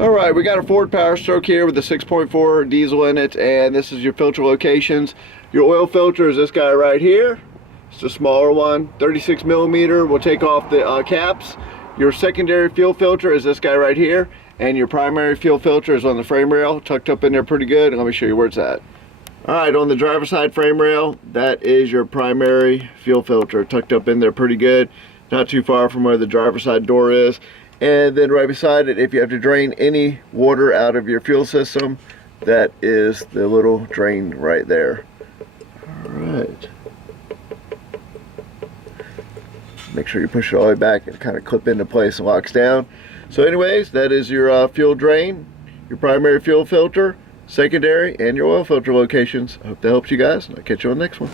Alright, we got a Ford Power Stroke here with a 6.4 diesel in it, and this is your filter locations. Your oil filter is this guy right here. It's a smaller one, 36 millimeter. We'll take off the caps. Your secondary fuel filter is this guy right here, and your primary fuel filter is on the frame rail, tucked up in there pretty good. Let me show you where it's at. Alright, on the driver's side frame rail, that is your primary fuel filter, tucked up in there pretty good, not too far from where the driver's side door is. And then right beside it, if you have to drain any water out of your fuel system, that is the little drain right there. Alright. Make sure you push it all the way back and kind of clip into place and locks down. So anyways, that is your fuel drain, your primary fuel filter, secondary, and your oil filter locations. I hope that helps you guys, and I'll catch you on the next one.